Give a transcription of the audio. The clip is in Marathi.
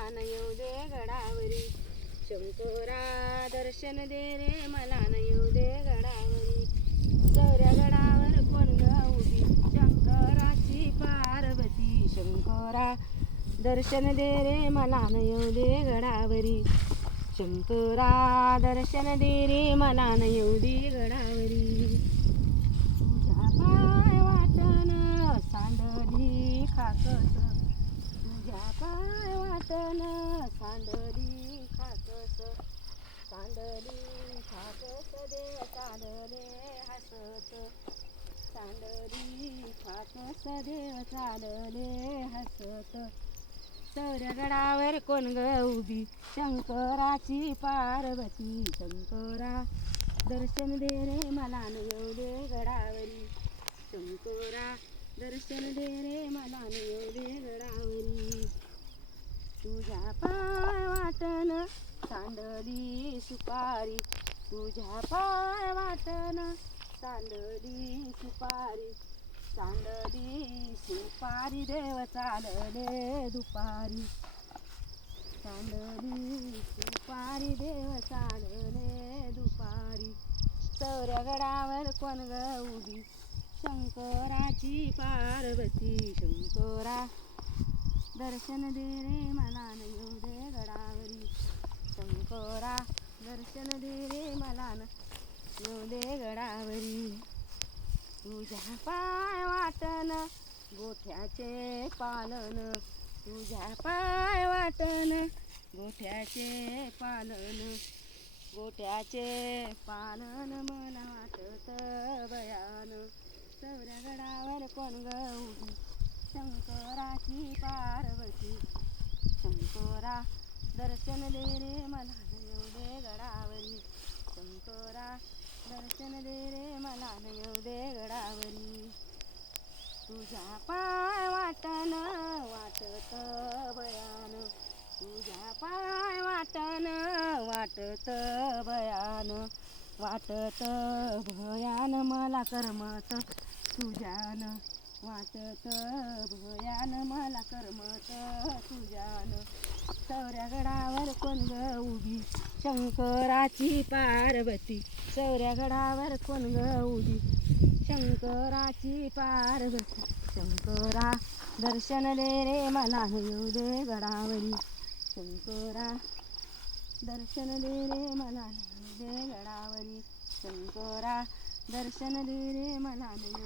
मला न येऊ दे गडावरी. शंकरा दर्शन दे रे मला न येऊ दे गडावरी. चौऱ्या गडावर कोण ग उभी शंकराची पार्वती. शंकरा दर्शन दे रे मला न येऊ दे गडावरी. शंकरा दर्शन दे रे मला न येऊ दे गडावरी. तुझ्या पाय वाटन सांडली खाकस. तुझ्या पाय वाटन सांडली खाकस. सांडली खाकस देव चालले हसत. सांडली खाकस देव चालले हसत. चौऱ्या गडावर कोण ग उभी शंकराची पार्वती. शंकरा दर्शन दे रे मला न येऊ दे गडावरी. शंकरा दर्शन दे रे मला न येऊ दे गडावरी. तुझ्या पाय वाटन सांडली सुपारी. तुझ्या पाय वाटन सांडली सुपारी. सांडली सुपारी देव चालले दुपारी. सांडली सुपारी देव चालले दुपारी. चौऱ्या गडावर कोण ग उभी शंकराची पार्वती. शंकरा दर्शन दे रे मला न येऊ दे गडावरी. शंकरा दर्शन दे रे मला न येऊ दे गडावरी. तुझ्या पाय वाटन गोठ्याचे पालन. तुझ्या पाय वाटन गोठ्याचे पालन. गोठ्याचे पालन मला वाटत बयान. चौऱ्या गडावर कोण ग उभी शंकराची पार्वती. शंकरा दर्शन दे रे मला न येऊ दे गडावरी. शंकरा दर्शन दे रे मला न येऊ दे गडावरी. तुझ्या पाय वाटन वाटत बयान. तुझ्या पाय वाटन वाटत बयान. वाटत भयान मला करमत तुझ्यान. वाटत भयान मला करमत तुझ्यान. चौऱ्या गडावर कोण ग उभी शंकराची पार्वती. चौऱ्या गडावर कोण ग उभी शंकराची पार्वती. शंकरा दर्शन दे रे मला न येऊ दे गडावरी. शंकरा दर्शन दे रे मला न येऊ दे गडावरी. शंकरा दर्शन दे रे मला न